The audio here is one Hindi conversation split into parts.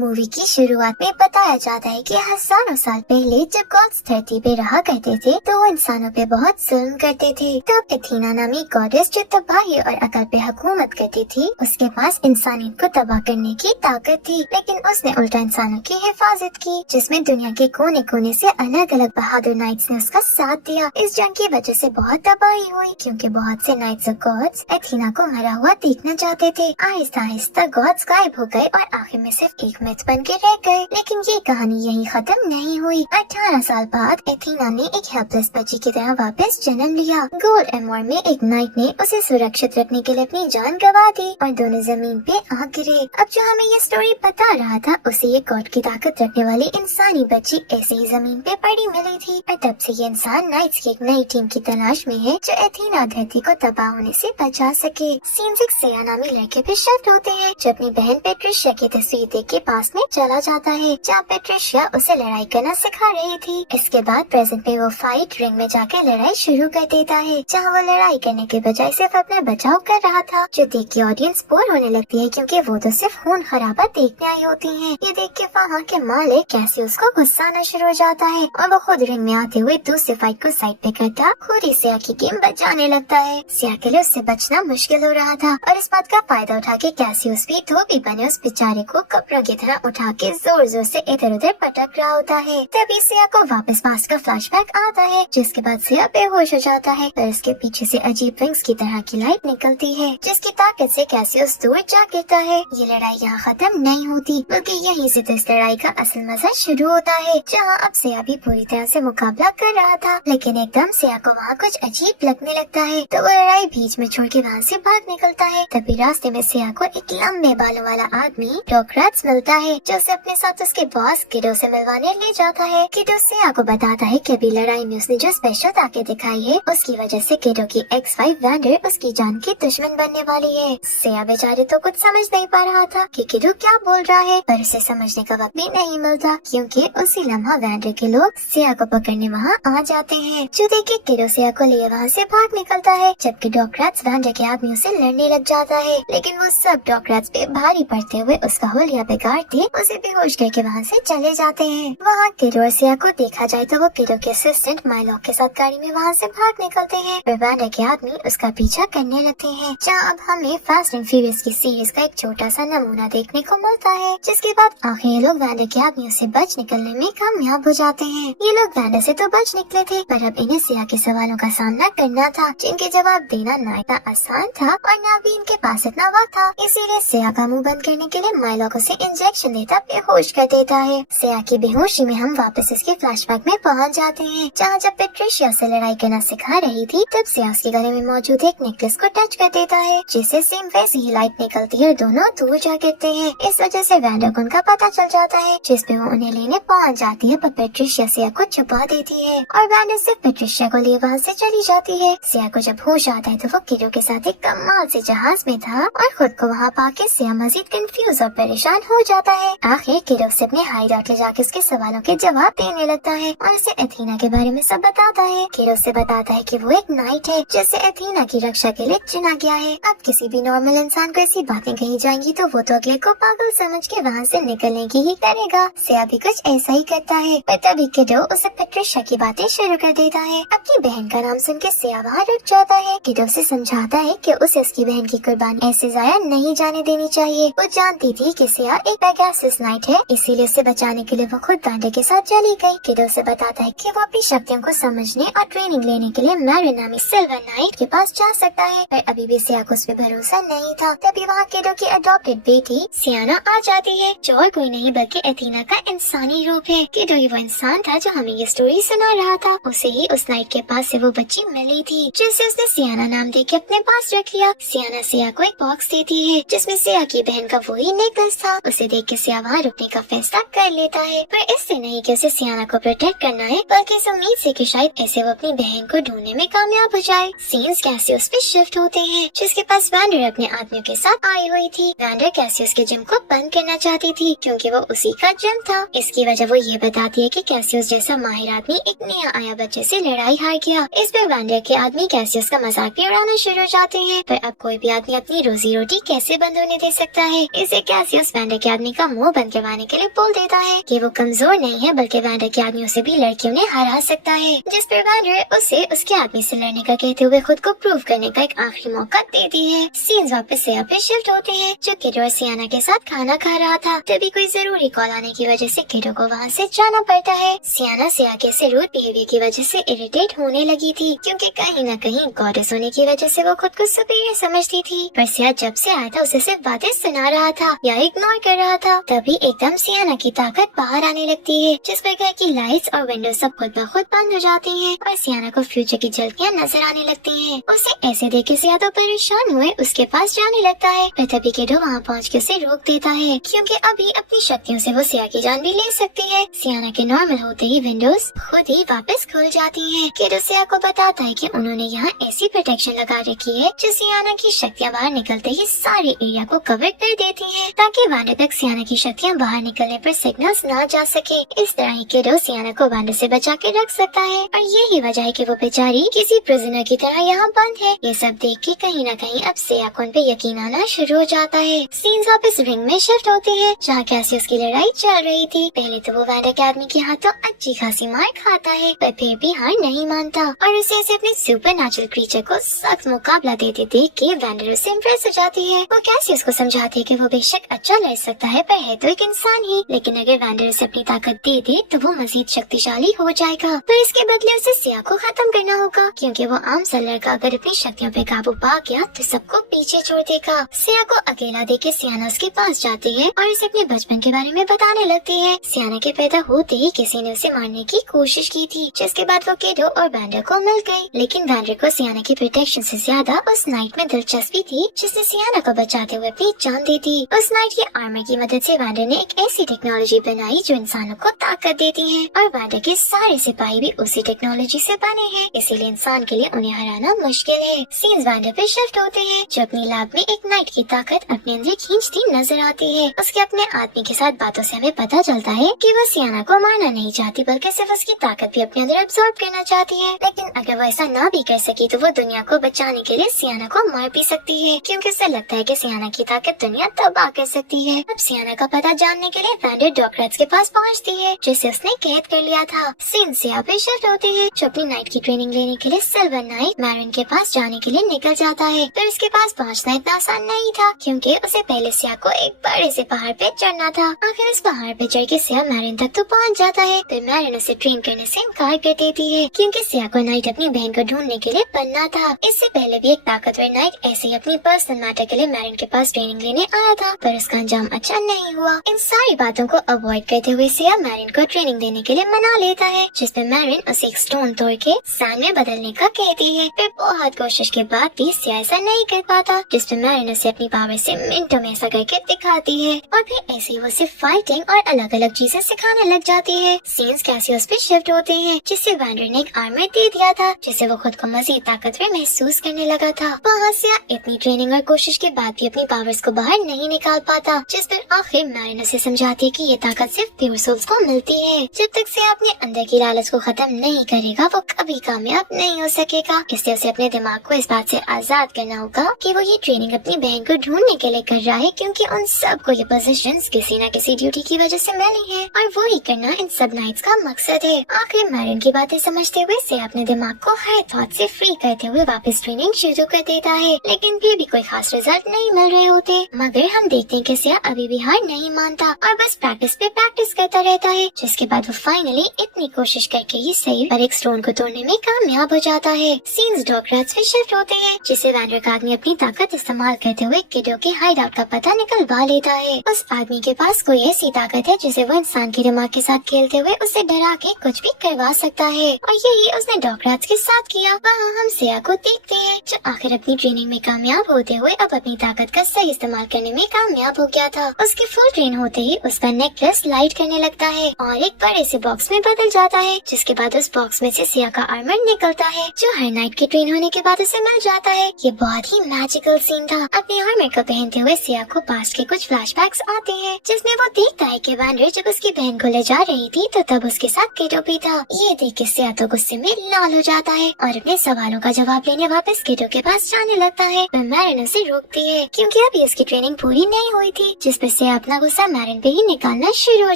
मूवी की शुरुआत में बताया जाता है कि हजारों साल पहले जब गॉड्स धरती पे रहा करते थे तो वो इंसानों पे बहुत जुल्म करते थे। तब एथीना नामी गॉडेस जो तबाही और अकल पे हुकूमत करती थी, उसके पास इंसानियत को तबाह करने की ताकत थी, लेकिन उसने उल्टा इंसानों की हिफाजत की, जिसमें दुनिया के कोने कोने से अलग अलग बहादुर नाइट्स ने उसका साथ दिया। इस जंग की वजह से बहुत तबाही हुई, क्योंकि बहुत से नाइट्स ऑफ गॉड्स एथीना को मरा हुआ देखना चाहते थे। आहिस्ता आहिस्ता गॉड्स गायब हो गए और आखिर में सिर्फ एक मिथ बन के रह गए। लेकिन ये कहानी यही खत्म नहीं हुई। 18 साल बाद एथीना ने एक हेल्पलेस बच्ची की तरह वापस जन्म लिया। गोल्ड एमोर में एक नाइट ने उसे सुरक्षित रखने के लिए अपनी जान गंवा दी और दोनों जमीन पे आ गिरे। अब जो हमें ये स्टोरी बता रहा था, उसे ये गॉड की ताकत रखने वाली इंसानी बच्ची ऐसे ही जमीन पे पड़ी मिली थी और तब से ये इंसान नाइट्स की एक नई टीम की तलाश में है जो एथीना धरती को तबाह होने से बचा सके। सीन 6 सेया नामी लड़के पे शिफ्ट होते हैं जो अपनी बहन पेट्रिशिया की तस्वीर देख के पास में चला जाता है, जहाँ पेट्रिशिया उसे लड़ाई करना सिखा रही थी। इसके बाद प्रेजेंट में वो फाइट रिंग में जाकर लड़ाई शुरू कर देता है, जहाँ वो लड़ाई करने के बजाय सिर्फ अपना बचाव कर रहा था, जो देख के ऑडियंस बोर होने लगती है, क्योंकि वो तो सिर्फ खून खराबा देखने आई होती है। ये देख के वहाँ के मालिक कैसे उसको गुस्सा आना शुरू हो जाता है और वो खुद रिंग में आते हुए दूसरे फाइट को साइड पे करता खुद ही सिया की गेम बचाने लगता है। सिया के लिए उससे बचना मुश्किल हो रहा था और इस बात का फायदा उठा के कैसियस भी धोबी बने उस बेचारे को कपड़ों की तरह उठा के जोर जोर से इधर उधर पटक रहा होता है। तभी सिया को वापस पास्ट का फ्लैशबैक आता है, जिसके बाद सिया बेहोश हो जाता है और उसके पीछे से अजीब विंग्स की तरह की लाइट निकलती है, जिसकी ताकत से कैसियस दूर जा गिरता है। ये लड़ाई यहाँ खत्म नहीं होती, बल्कि यहीं से तो इस लड़ाई का असल मजा शुरू होता है, जहाँ अब सिया भी पूरी तरह से मुकाबला कर रहा था, लेकिन एकदम सिया को वहाँ कुछ अजीब लगने लगता है, तो वो लड़ाई बीच में छोड़ के वहाँ से भाग निकलता है। तभी रास्ते में सिया को एक लंबे बालों वाला आदमी डॉक्राट्स मिलता है, जो उसे अपने साथ उसके बॉस किडो से मिलवाने ले जाता है। किडो सिया को बताता है कि अभी लड़ाई में उसने जो स्पेशल ताकत दिखाई है, उसकी वजह से किडो की एक्स वाइफ वैंडर उसकी जान की दुश्मन बनने वाली है। सिया बेचारे तो कुछ समझ नहीं पा रहा था कि किडो क्या बोल रहा है, पर उसे समझने का वक्त भी नहीं मिलता, क्योंकि उसी लम्हा वैंडर के लोग सिया को पकड़ने वहाँ आ जाते हैं, जो देख के किडो सिया को लिए वहाँ से भाग निकलता है, जबकि डॉक्राट्स वैंडर के आदमियों से लड़ने लग जाता है। लेकिन वो सब डॉक्राट्स पे भारी पड़ते हुए उसका हुलिया बिगाड़ते उसे बेहोश करके वहाँ से चले जाते हैं। वहाँ किडो और सिया को देखा जाए तो वो किडो के असिस्टेंट माइलॉक के साथ गाड़ी में वहाँ से भाग निकलते हैं और वैंडर के आदमी उसका पीछा करने लगते हैं, जहाँ अब हमें फास्ट एंड फ्यूरियस की सीरीज का एक छोटा सा नमूना देखने को मिलता है, जिसके बाद आखिर ये लोग वैंडर के आदमियों से बच निकलने में कामयाब हो जाते हैं। ये लोग वैंडर से तो बच निकले थे, पर अब इन्हें सिया के सवालों का सामना करना था, जिनके जवाब देना ना इतना आसान था और ना भी इनके पास इतना वक्त था। इसीलिए सिया का मुंह बंद करने के लिए माइलॉक उसे इंजेक्शन देता बेहोश कर देता है। सिया की बेहोशी में हम वापस इसके फ्लैशबैक में पहुंच जाते हैं, जहाँ जब पेट्रिशिया से लड़ाई करना सिखा रही थी, तब सिया उसके गले में मौजूद एक नेकलेस को टच कर देता है, जिससे सेम वैसी ही लाइट निकलती है और दोनों दूर जा गिरते हैं। इस वजह से वैंडर को उनका पता चल जाता है, जिस पे वो उन्हें लेने पहुंच जाती है, पर पेट्रिशिया सिया को छुपा देती है और वैंडर सिर्फ पेट्रिशिया को लिए वहाँ से चली जाती है। सिया को जब होश आता है तो वो किडो के साथ एक कमाल से जहाज में था और खुद को वहाँ पाके सिया मजीद कंफ्यूज और परेशान हो जाता है। आखिर किडो से अपने हाइडआउट ले जाके उसके सवालों के जवाब देने लगता है और उसे एथीना के बारे में सब बताता है। किडो से बताता है कि वो एक नाइट है जिसे एथीना की रक्षा के लिए चुना गया है। अब किसी भी नॉर्मल इंसान को ऐसी बातें कही जाएंगी तो वो तो अगले को पागल समझ के वहाँ से निकलने की ही करेगा। सिया भी कुछ ऐसा ही करता है, पर तभी किडो उसे पेट्रिशिया की बातें शुरू कर देता है। अपनी बहन का नाम सुन के सिया वहाँ रुक जाता है। किडो से समझाता है कि उसे उसकी बहन की कुर्बानी ऐसे जाया नहीं जाने देनी चाहिए। वो जानती थी कि सिया एक पेगासस नाइट है, इसीलिए उसे बचाने के लिए वो खुद वैंडर के साथ चली गई। किडो से बताता है कि वो अपनी शक्तियों को समझने और ट्रेनिंग लेने के लिए मैरिन नामी सिल्वर नाइट के पास जा सकता है, पर अभी भी सिया को उस पर भरोसा नहीं था। तभी वहाँ किडो की अडॉप्टेड बेटी सियाना आ जाती है, जो और कोई नहीं बल्कि एथीना का इंसानी रूप है। किडो ही वो इंसान था जो हमें ये स्टोरी सुना रहा था। उसे ही उस नाइट के पास से वो बच्ची मिली थी, जिसे उसने सियाना नाम दे के अपने पास रख लिया। सियाना सिया को एक बॉक्स देती है, जिसमें सिया की बहन का वही नेकलेस था। उसे देख के सिया वहाँ रुकने का फैसला कर लेता है, पर इससे नहीं कि उसे सियाना को प्रोटेक्ट करना है, बल्कि इस उम्मीद से कि शायद ऐसे वो अपनी बहन को ढूंढने में कामयाब हो जाए। सीन्स कैसियस पे शिफ्ट होते हैं, जिसके पास वैंडर अपने आदमियों के साथ आई हुई थी। वैंडर कैसियस के जिम को बंद करना चाहती थी, क्योंकि वो उसी का जिम था। इसकी वजह वो ये बताती है कि कैसियस जैसा माहिर आदमी एक नया आया बच्चे से लड़ाई हार गया। इस पर वैंडर के आदमी कैसियस का मजाक भी उड़ाना शुरू हो जाते हैं, पर अब कोई भी आदमी अपनी रोजी रोटी कैसे बंद होने दे सकता है। इसे कैसियस वैंडर के आदमी आर्मी का मुंह बंद करवाने के लिए बोल देता है कि वो कमजोर नहीं है बल्कि वैंडर के आदमियों से भी लड़कियों ने हरा सकता है, जिस पर वैंडर उसे उसके आदमी से लड़ने का कहते हुए खुद को प्रूव करने का एक आखिरी मौका देती है। सीन्स वापस सिया पे शिफ्ट होते हैं जो किडो और सियाना के साथ खाना खा रहा था। तभी कोई जरूरी कॉल आने की वजह से किडो को वहाँ से जाना पड़ता है। सियाना सिया के से रूड बिहेवियर की वजह से इरिटेट होने लगी थी क्योंकि कहीं न कहीं गॉडेस होने की वजह से वो खुद को सुपीरियर समझती थी, पर सिया जब से आया था उसे सिर्फ बातें सुना रहा था या इग्नोर कर रहा था। तभी एकदम सियाना की ताकत बाहर आने लगती है जिस पर घर की लाइट्स और विंडो सब खुद ब खुद बंद हो जाती हैं और सियाना को फ्यूचर की झलकियाँ नजर आने लगती हैं। उसे ऐसे देख के सिया तो परेशान हुए उसके पास जाने लगता है, पर तभी किडो वहाँ पहुँच के उसे रोक देता है क्योंकि अभी अपनी शक्तियों से वो सिया की जान भी ले सकती है। सियाना के नॉर्मल होते ही विंडोज खुद ही वापस खुल जाती हैं। किडो सिया को बताता है कि उन्होंने यहाँ ऐसी प्रोटेक्शन लगा रखी है जो सियाना की शक्तियाँ बाहर निकलते ही सारे एरिया को कवर कर देती हैं ताकि वैंडर तक सियाना की शक्तियाँ बाहर निकलने पर सिग्नल्स ना जा सके। इस तरह ही किडो सियाना को वैंडर से बचा के रख सकता है और यही वजह है कि वो बेचारी किसी प्रिजनर की तरह यहाँ बंद है। ये सब देख के कहीं न कहीं अब सिया को उन पे यकीन आना शुरू हो जाता है। सीन्स वापस रिंग में शिफ्ट होते हैं जहाँ कैसियस की लड़ाई चल रही थी। पहले तो वो वैंडर के आदमी के हाथों अच्छी खासी मार खाता है पर फिर भी हार नहीं मानता और उसे ऐसे अपने सुपर नेचुरल क्रीचर को सख्त मुकाबला देते देख के वैंडर उससे इम्प्रेस हो जाती है। वो कैसियस को समझाती है कि वो बेशक अच्छा लड़ सकता है पर है तो एक इंसान ही, लेकिन अगर वैंडर उसे अपनी ताकत दे दे तो वो मजीद शक्तिशाली हो जाएगा, तो इसके बदले उसे सिया को खत्म करना होगा क्योंकि वो आम सा लड़का अगर अपनी शक्तियों पे काबू पा गया तो सबको पीछे छोड़ देगा। सिया को अकेला देख के सियाना उसके पास जाती है और उसे अपने बचपन के बारे में बताने लगती है। सियाना के पैदा होते ही किसी ने उसे मारने की कोशिश की थी जिसके बाद वो किडो और वैंडर को मिल गई, लेकिन वैंडर को सियाना की प्रोटेक्शन से ज्यादा उस नाइट में दिलचस्पी थी जिसने सियाना को बचाते हुए अपनी जान दी थी। उस नाइट की आर्मर की मदद से वैंडर ने एक ऐसी टेक्नोलॉजी बनाई जो इंसानों को ताकत देती है और वैंडर के सारे सिपाही भी उसी टेक्नोलॉजी से बने हैं, इसीलिए इंसान के लिए उन्हें हराना मुश्किल है। सीन्स वैंडर पे शिफ्ट होते हैं जो अपनी लैब में एक नाइट की ताकत अपने अंदर खींचती नजर आती है। उसके अपने आदमी के साथ बातों से हमें पता चलता है कि वो सियाना को मारना नहीं चाहती बल्कि सिर्फ उसकी ताकत भी अपने अंदर अब्सॉर्ब करना चाहती है, लेकिन अगर वो ऐसा ना भी कर सकी तो वो दुनिया को बचाने के लिए सियाना को मार भी सकती है क्योंकि उसे लगता है कि सियाना की ताकत दुनिया तबाह कर सकती है। अब सियाना का पता जानने के लिए वैंडर डॉक्टर्स के पास पहुंचती है जिसे उसने कैद कर लिया था। सीन सिया पे शिफ्ट होते हैं जो अपनी नाइट की ट्रेनिंग लेने के लिए सिल्वर नाइट मैरिन के पास जाने के लिए निकल जाता है, पर उसके पास पहुंचना इतना आसान नहीं था क्योंकि उसे पहले सिया को एक बड़े से पहाड़ पे चढ़ना था। आखिर उस पहाड़ पे चढ़ के सिया मैरिन तक तो पहुंच जाता है, पर मैरिन उसे ट्रेन करने से इनकार कर देती है क्योंकि सिया को नाइट अपनी बहन को ढूंढने के लिए बनना था। इससे पहले भी एक ताकतवर नाइट ऐसे ही अपनी पर्सनल मैटर के लिए मैरिन के पास ट्रेनिंग लेने आया था, पर उसका अंजाम अच्छा नहीं हुआ। इन सारी बातों को अवॉइड करते हुए सिया मैरिन को ट्रेनिंग देने के लिए मना लेता है, जिस पे मैरिन उसे एक स्टोन तोड़ के सैंड में बदलने का कहती है। फिर बहुत कोशिश के बाद भी सिया ऐसा नहीं कर पाता, जिस पे मैरिन उसे अपनी पावर से मिनटों में ऐसा करके दिखाती है और फिर ऐसे ही वो सिर्फ फाइटिंग और अलग अलग चीजें सिखाने लग जाती है। सीन्स कैसियस पे शिफ्ट होते हैं जिससे वैंडर ने एक आर्मर दे दिया था जिससे वो खुद को मजीद ताकतवर महसूस करने लगा था। वहाँ सिया इतनी ट्रेनिंग और कोशिश के बाद भी अपनी पावर्स को बाहर नहीं निकाल पाता, जिस पर आखिर मैरिन उसे समझाती है कि ये ताकत सिर्फ प्योर सोल्स को मिलती है। जब तक से अपने अंदर की लालच को खत्म नहीं करेगा वो कभी कामयाब नहीं हो सकेगा। इसलिए उसे अपने दिमाग को इस बात से आजाद करना होगा कि वो ये ट्रेनिंग अपनी बहन को ढूंढने के लिए कर रहा है क्योंकि उन सबको ये पोजीशंस किसी न किसी ड्यूटी की वजह से मिली है और वो ही करना इन सब नाइट्स का मकसद है। आखिर मैरिन की बातें समझते हुए से अपने दिमाग को हर थॉट से फ्री करते हुए वापस ट्रेनिंग शुरू कर देता है, लेकिन फिर भी कोई खास रिजल्ट नहीं मिल रहे होते। मगर हम देखते हैं कि सिया अभी भी हार नहीं मानता और बस प्रैक्टिस पे प्रैक्टिस करता रहता है, जिसके बाद वो फाइनली इतनी कोशिश करके ही सही पर एक स्टोन को तोड़ने में कामयाब हो जाता है। सीन्स डॉक्टर्स पे शिफ्ट होते हैं जिसे वैंडर का आदमी अपनी ताकत इस्तेमाल करते हुए किडो के हाइड आउट का पता निकलवा लेता है। उस आदमी के पास कोई ऐसी ताकत है जिसे वो इंसान के दिमाग के साथ खेलते हुए उसे डरा के कुछ भी करवा सकता है और यही उसने डॉक्टर्स के साथ किया। वहाँ हम सिया को देखते हैं जो आखिर अपनी ट्रेनिंग में कामयाब होते हुए अब अपनी ताकत का सही इस्तेमाल करने में कामयाब हो गया था। उसके फुल ट्रेन होते ही उसका नेकलेस लाइट करने लगता है और एक बड़े से बॉक्स में बदल जाता है, जिसके बाद उस बॉक्स में से सिया का आर्मर निकलता है जो हर नाइट के ट्रेन होने के बाद उसे मिल जाता है। ये बहुत ही मैजिकल सीन था। अपने आर्मर को पहनते हुए सिया को पास्ट के कुछ फ्लैशबैक्स आते हैं जिसमें वो देखता है कि वैंडर जब उसकी बहन को ले जा रही थी तो तब उसके साथ किडो भी था। ये देख के सिया तो गुस्से में लाल हो जाता है और अपने सवालों का जवाब लेने वापस किडो के पास जाने लगता है, पर मैरिन उसे रोकती है क्योंकि अभी उसकी ट्रेनिंग पूरी नहीं हुई थी, जिस पर से अपना गुस्सा मैरिन पे ही निकालना शुरू हो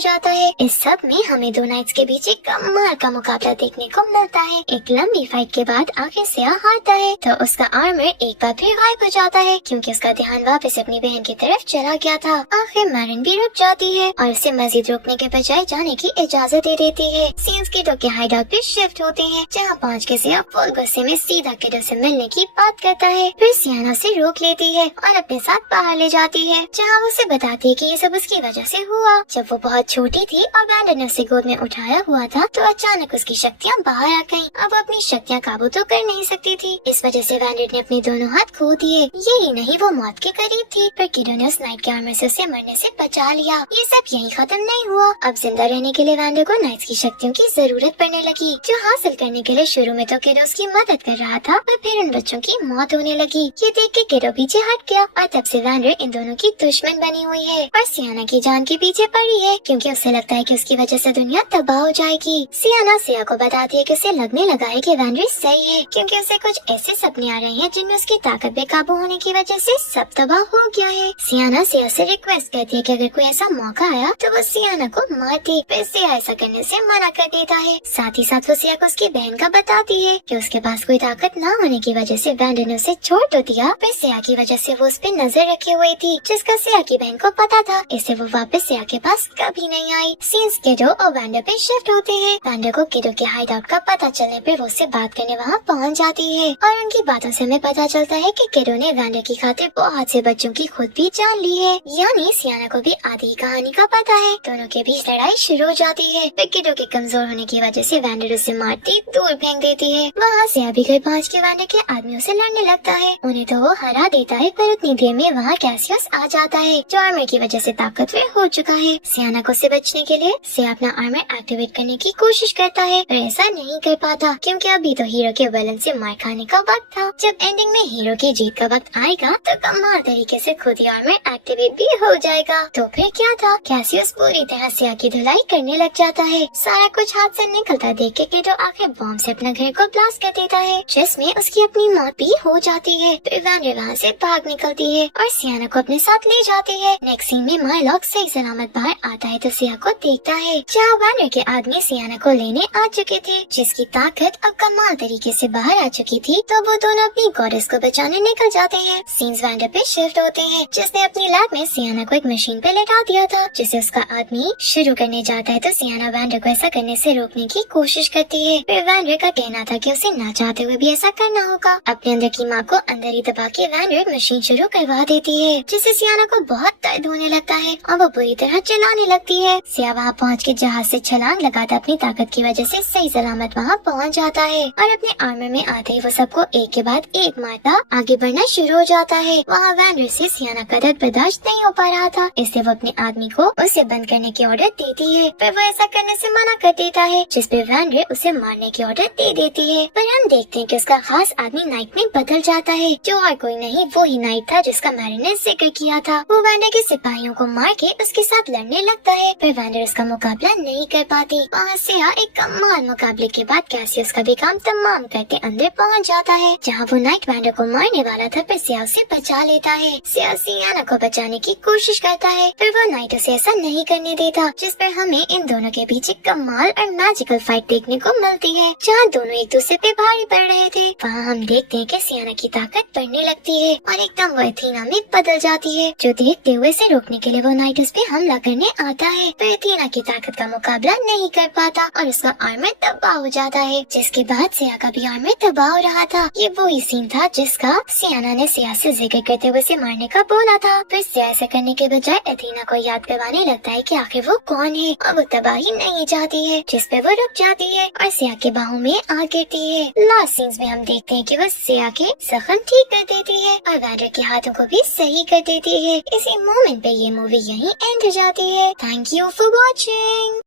जाता है। इस सब में हमें दो नाइट्स के बीच एक कमाल का मुकाबला देखने को मिलता है। एक लंबी फाइट के बाद आखिर से हारता है तो उसका आर्मर एक बार फिर गायब हो जाता है क्योंकि उसका ध्यान वापस अपनी बहन की तरफ चला गया था। आखिर मैरिन भी रुक जाती है और उसे मजीद रोकने के बजाय जाने की इजाजत दे देती है। सीन्स किडो के हाइडआउट पे शिफ्ट होते हैं जहाँ पहुँच के सिया फुल गुस्से में सीधा किडो से मिलने की बात करता है। फिर सियाना उसे रोक लेती है और अपने साथ बाहर ले जाती है जहाँ वो उसे बताती है कि ये सब उसकी वजह से हुआ। जब वो बहुत छोटी थी और वैंडर ने उसे गोद में उठाया हुआ था तो अचानक उसकी शक्तियाँ बाहर आ गयी। अब वो अपनी शक्तियाँ काबू तो कर नहीं सकती थी। इस वजह से वैंडर ने अपने दोनों हाथ खो दिए। यही नहीं, वो मौत के करीब थी पर किडो ने उस नाइट के आर्मर से उसे मरने से बचा लिया। ये सब यही खत्म नहीं हुआ। अब जिंदा रहने के लिए वैंडर को नाइट्स की शक्तियों की जरूरत पड़ने लगी जो हासिल करने के लिए शुरू में तो किडो उसकी मदद कर रहा था पर फिर उन बच्चों की मौत होने लगी। ये देख के किडो पीछे हट गया और तब से वैंडर इन दोनों की दुश्मन बनी हुई है और सियाना की जान के पीछे पड़ी है क्योंकि उसे लगता है कि उसकी वजह से दुनिया तबाह हो जाएगी। सियाना सिया को बताती है कि उसे लगने लगा है कि वैंडर सही है क्योंकि उसे कुछ ऐसे सपने आ रहे हैं जिनमें उसकी ताकत बेकाबू होने की वजह से सब तबाह हो गया है। सियाना सिया से रिक्वेस्ट करती है कि अगर कोई ऐसा मौका आया तो वो सियाना को मारती, फिर सिया ऐसा करने से मना कर देता है। साथ ही साथ वो सिया को उसकी बहन का बताती है कि उसके पास कोई ताकत न होने की वजह से वैंडर ने उसे छोड़ तो दिया, फिर सिया की वजह से वो उस पे नजर रखे हुए थी जिसका सिया की बहन को पता था। इससे वो वापस सिया के पास कभी नहीं आई। सीन्स किडो और वैंडर पे शिफ्ट होते हैं। वैंडर को किडो के हाइड आउट का पता चलने पे वो उससे बात करने वहाँ पहुँच जाती है और उनकी बातों से हमें पता चलता है कि किडो ने वैंडर की खातिर बहुत से बच्चों की खुद भी जान ली है। यानी सियाना को भी आधी कहानी का पता है। दोनों के बीच लड़ाई शुरू हो जाती है। फिर किडो के कमजोर होने की वजह से वैंडर उसे मारती दूर फेंक देती है। वहाँ सिया भी घर पहुँच के वैंडर के आदमियों से लड़ने लगता है। उन्हें तो वो हरा देता है पर उतनी देर में वहाँ कैसियस आ जाता है जो आर्मर की वजह से ताकतवर हो चुका है। सियाना को से बचने के लिए सिया अपना आर्मर एक्टिवेट करने की कोशिश करता है पर ऐसा नहीं कर पाता क्योंकि अभी तो हीरो के विलन से मार खाने का वक्त था। जब एंडिंग में हीरो की जीत का वक्त आएगा तो कमाल तरीके से खुद ही आर्मर एक्टिवेट भी हो जाएगा। तो फिर क्या था, कैसियस पूरी तरह सिया की धुलाई करने लग जाता है। सारा कुछ हाथ से निकलता देख के किडो आखिर बॉम्ब से अपना घर को ब्लास्ट कर देता है जिसमें उसकी अपनी मौत भी हो जाती है। फिर वैंडर वहाँ से भाग निकलती है और सियाना को अपने साथ ले जाती है। नेक्स्ट सीन में मार्लॉक सही सलामत बाहर आता है तो सिया को देखता है जहाँ वैंडर के आदमी सियाना को लेने आ चुके थे जिसकी ताकत अब कमाल तरीके से बाहर आ चुकी थी। तो वो दोनों अपनी गॉडेस को बचाने निकल जाते हैं। सीन्स वैंडर पे शिफ्ट होते हैं जिसने अपनी लैब में सियाना को एक मशीन पे लेटा दिया था जिसे उसका आदमी शुरू करने जाता है तो सियाना वैंडर को ऐसा करने से रोकने की कोशिश करती है। फिर वैंडर का कहना था कि उसे ना चाहते हुए भी ऐसा करना होगा। अपने अंदर की माँ को अंदर ही दबा के वैंडर मशीन शुरू करवा देती है जिससे सियाना को बहुत दर्द होने लगता है और वो बुरी तरह चिल्लाने लगती है। सिया वहाँ पहुँच के जहाज से छलांग लगाता अपनी ताकत की वजह से सही सलामत वहाँ पहुँच जाता है और अपने आर्मर में आते ही वो सबको एक के बाद एक मारता आगे बढ़ना शुरू हो जाता है। वहाँ वैंडर से सियाना का दर्द बर्दाश्त नहीं हो पा रहा था इसलिए वो अपने आदमी को उसे बंद करने की ऑर्डर देती है पर वो ऐसा करने से मना कर देता है जिस पे वैंडर उसे मारने की ऑर्डर दे देती है। पर हम देखते हैं कि उसका खास आदमी नाइट में बदल जाता है जो और कोई नहीं वो ही नाइट था जिसका मैरिन ने जिक्र किया था। वो वैंडर के सिपाहियों को मार के उसके साथ लड़ने लगता है पर वैंडर उसका मुकाबला नहीं कर पाती। वहाँ सिया एक कमाल मुकाबले के बाद कैसियस का भी काम तमाम करके अंदर पहुँच जाता है जहाँ वो नाइट वैंडर को मारने वाला था पर सिया उसे बचा लेता है। सिया सियाना को बचाने की कोशिश करता है पर वो नाइट उसे ऐसा नहीं करने देता जिस पर हमें इन दोनों के पीछे कमाल और मैजिकल फाइट देखने को मिलती है जहाँ दोनों एक दूसरे पे भारी पड़ रहे थे। वहाँ हम देखते हैं कि सियाना की ताकत बढ़ने लगती है और एकदम वो एथीना में बदल जाती है जो देखते हुए से रोकने के लिए वो नाइट उस पे हमला करने आता है पर एथीना की ताकत का मुकाबला नहीं कर पाता और उसका आर्मर तबाह हो जाता है जिसके बाद सिया का भी आर्मर तबाह हो रहा था। ये वही सीन था जिसका सियाना ने सिया से जिक्र करते हुए से मारने का बोला था। फिर सिया ऐसा करने के बजाय एथीना को याद करवाने लगता है कि आखिर वो कौन है और वो तबाही नहीं चाहती है जिस पे वो रुक जाती है और सिया के बाहों में आ गिरती है। लास्ट सीन्स में हम देखते हैं कि वो सिया के जख्म ठीक कर देती है और वैंडर के हाथों को भी सही कर देती है। इसी मोमेंट पे ये मूवी यहीं एंड हो जाती है। Thank you for watching.